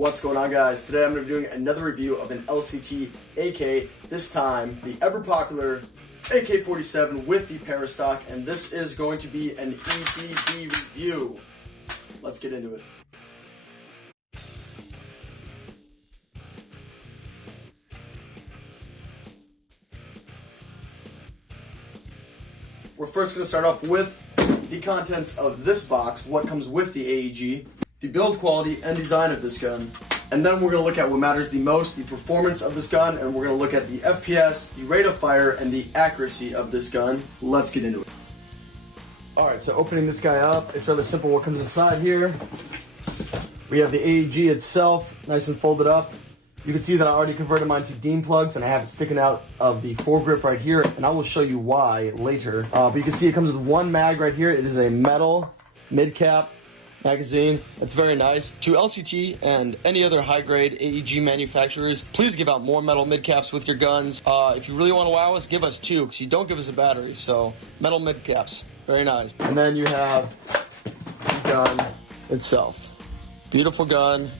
What's going on, guys? Today I'm going to be doing another review of an LCT AK, this time the ever popular AK47 with the parastock, and this is going to be an EBB review. Let's get into it. We're first going to start off with the contents of this box, what comes with the AEG, the build quality and design of this gun, and then we're going to look at what matters the most, the performance of this gun, and we're going to look at the FPS, the rate of fire, and the accuracy of this gun. Let's get into it. Alright, so opening this guy up, it's rather simple what comes inside here. We have the AEG itself, nice and folded up. You can see that I already converted mine to Dean plugs, and I have it sticking out of the foregrip right here, and I will show you why later. But you can see it comes with one mag right here. It is a metal mid-cap magazine. That's very nice. To LCT and any other high-grade AEG manufacturers, please give out more metal mid-caps with your guns. If you really want to wow us, give us two, because you don't give us a battery. So metal mid-caps, very nice. And then you have the gun itself. Beautiful gun.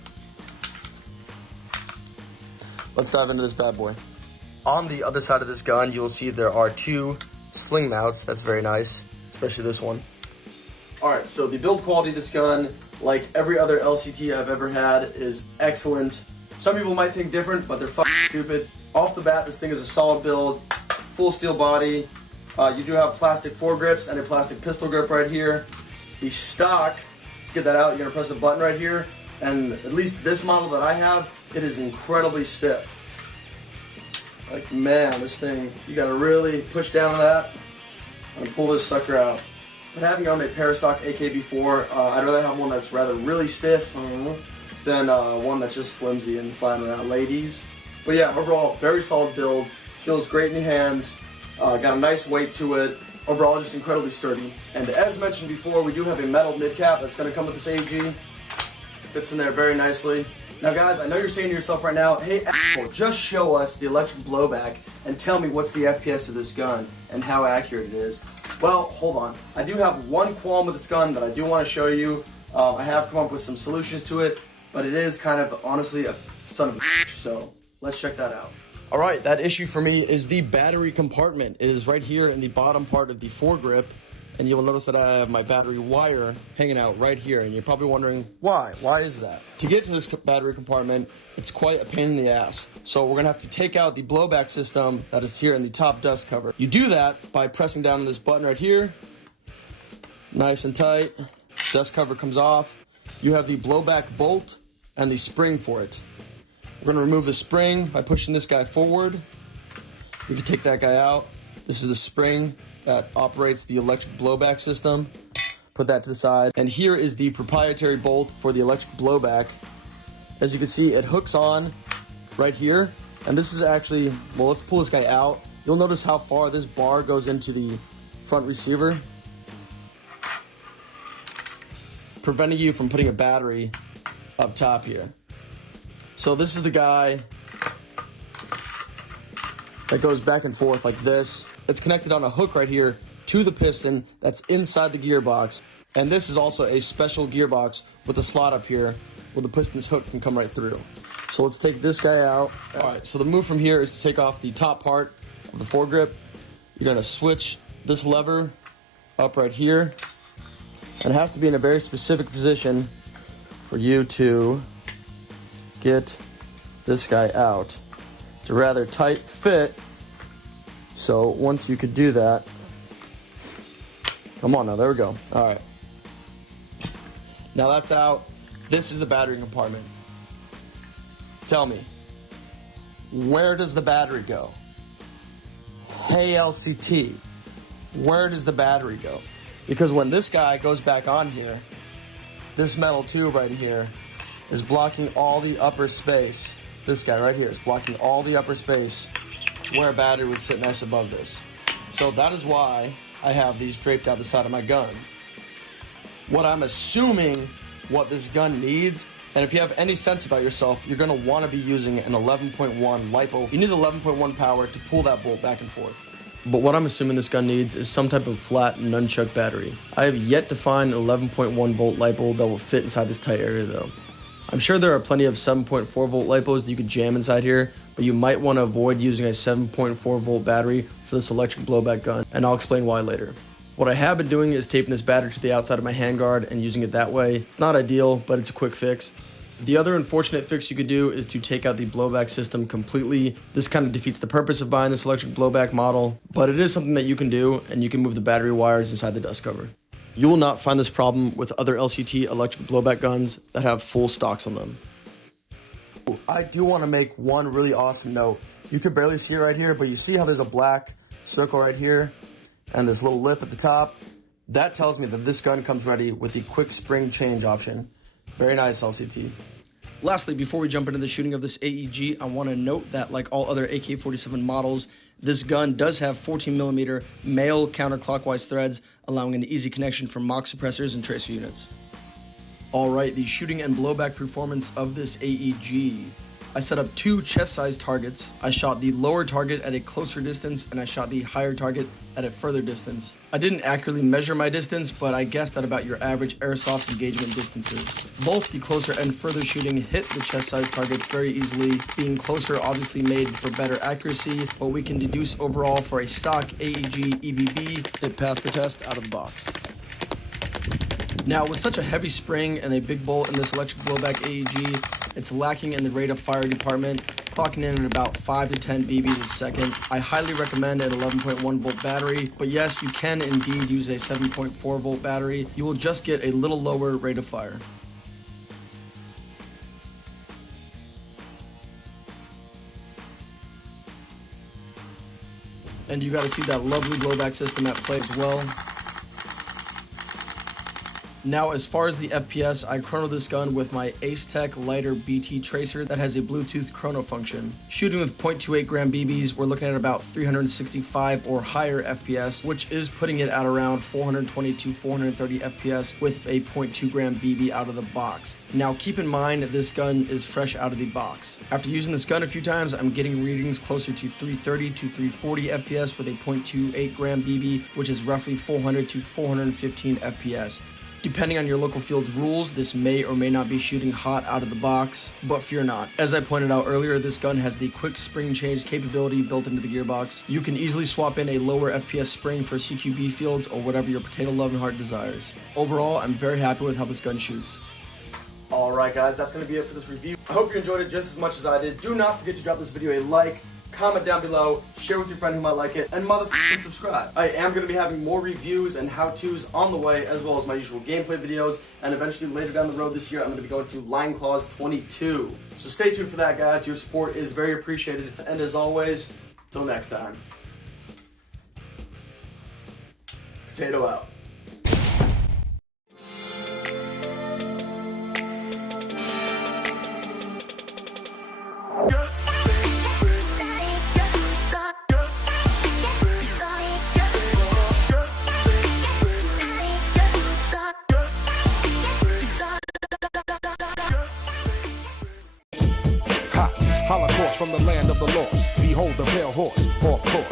Let's dive into this bad boy. On the other side of this gun, you will see there are two sling mounts. That's very nice, especially this one. Alright, so the build quality of this gun, like every other LCT I've ever had, is excellent. Some people might think different, but they're fucking stupid. Off the bat, this thing is a solid build, full steel body. You do have plastic foregrips and a plastic pistol grip right here. The stock, to get that out, you're going to press a button right here, and at least this model that I have, it is incredibly stiff. Like, man, this thing, you got to really push down that and pull this sucker out. But having owned a parastock AK before, I'd rather have one that's rather really stiff than one that's just flimsy and flying around, ladies. But yeah, overall, very solid build. Feels great in the hands. Got a nice weight to it. Overall, just incredibly sturdy. And as mentioned before, we do have a metal mid-cap that's going to come with this AEG. Fits in there very nicely. Now, guys, I know you're saying to yourself right now, hey, asshole, just show us the electric blowback and tell me what's the FPS of this gun and how accurate it is. Well, hold on. I do have one qualm with this gun that I do want to show you. I have come up with some solutions to it, but it is kind of, honestly, a son of a bitch, so let's check that out. Alright, that issue for me is the battery compartment. It is right here in the bottom part of the foregrip, and you'll notice that I have my battery wire hanging out right here, and you're probably wondering why? Why is that? To get to this battery compartment, it's quite a pain in the ass. So we're gonna have to take out the blowback system that is here in the top dust cover. You do that by pressing down on this button right here, nice and tight. Dust cover comes off. You have the blowback bolt and the spring for it. We're gonna remove the spring by pushing this guy forward. We can take that guy out. This is the spring that operates the electric blowback system. Put that to the side. And here is the proprietary bolt for the electric blowback. As you can see, it hooks on right here. And this is actually, well, let's pull this guy out. You'll notice how far this bar goes into the front receiver, preventing you from putting a battery up top here. So this is the guy that goes back and forth like this. It's connected on a hook right here to the piston that's inside the gearbox. And this is also a special gearbox with a slot up here where the piston's hook can come right through. So let's take this guy out. Alright, so the move from here is to take off the top part of the foregrip. You're gonna switch this lever up right here. And it has to be in a very specific position for you to get this guy out. It's a rather tight fit. So once you could do that, come on now, there we go. All right. Now that's out. This is the battery compartment. Tell me, where does the battery go? Hey LCT, where does the battery go? Because when this guy goes back on here, this metal tube right here is blocking all the upper space. This guy right here is blocking all the upper space where a battery would sit nice above this. So that is why I have these draped out the side of my gun. What I'm assuming what this gun needs, and if you have any sense about yourself, you're gonna wanna be using an 11.1 LiPo. You need 11.1 power to pull that bolt back and forth. But what I'm assuming this gun needs is some type of flat nunchuck battery. I have yet to find an 11.1 volt LiPo that will fit inside this tight area though. I'm sure there are plenty of 7.4 volt LiPos that you could jam inside here, but you might want to avoid using a 7.4 volt battery for this electric blowback gun, and I'll explain why later. What I have been doing is taping this battery to the outside of my handguard and using it that way. It's not ideal, but it's a quick fix. The other unfortunate fix you could do is to take out the blowback system completely. This kind of defeats the purpose of buying this electric blowback model, but it is something that you can do, and you can move the battery wires inside the dust cover. You will not find this problem with other LCT electric blowback guns that have full stocks on them. I do want to make one really awesome note. You can barely see it right here, but you see how there's a black circle right here and this little lip at the top? That tells me that this gun comes ready with the quick spring change option. Very nice, LCT. Lastly, before we jump into the shooting of this AEG, I want to note that like all other AK47 models, this gun does have 14mm male counterclockwise threads, allowing an easy connection from mock suppressors and tracer units. Alright, the shooting and blowback performance of this AEG. I set up two chest-sized targets. I shot the lower target at a closer distance, and I shot the higher target at a further distance. I didn't accurately measure my distance, but I guessed at about your average airsoft engagement distances. Both the closer and further shooting hit the chest-sized targets very easily. Being closer obviously made for better accuracy, but we can deduce overall for a stock AEG EBB, it passed the test out of the box. Now, with such a heavy spring and a big bolt in this electric blowback AEG, it's lacking in the rate of fire department, clocking in at about 5 to 10 BBs a second. I highly recommend an 11.1 volt battery, but yes, you can indeed use a 7.4 volt battery. You will just get a little lower rate of fire. And you got to see that lovely blowback system at play as well. Now, as far as the FPS, I chrono this gun with my Ace-Tech lighter BT tracer that has a Bluetooth chrono function. Shooting with 0.28 gram BBs, we're looking at about 365 or higher FPS, which is putting it at around 420 to 430 FPS with a 0.2 gram BB out of the box. Now, keep in mind that this gun is fresh out of the box. After using this gun a few times, I'm getting readings closer to 330 to 340 FPS with a 0.28 gram BB, which is roughly 400 to 415 FPS. Depending on your local field's rules, this may or may not be shooting hot out of the box, but fear not. As I pointed out earlier, this gun has the quick spring change capability built into the gearbox. You can easily swap in a lower FPS spring for CQB fields or whatever your potato loving heart desires. Overall, I'm very happy with how this gun shoots. Alright guys, that's going to be it for this review. I hope you enjoyed it just as much as I did. Do not forget to drop this video a like, comment down below, share with your friend who might like it, and motherfucking subscribe. I am going to be having more reviews and how-tos on the way, as well as my usual gameplay videos, and eventually later down the road this year, I'm going to be going to Line Claws 22. So stay tuned for that, guys. Your support is very appreciated, and as always, till next time. Potato out. Holocaust from the land of the lost. Behold the pale horse, off course.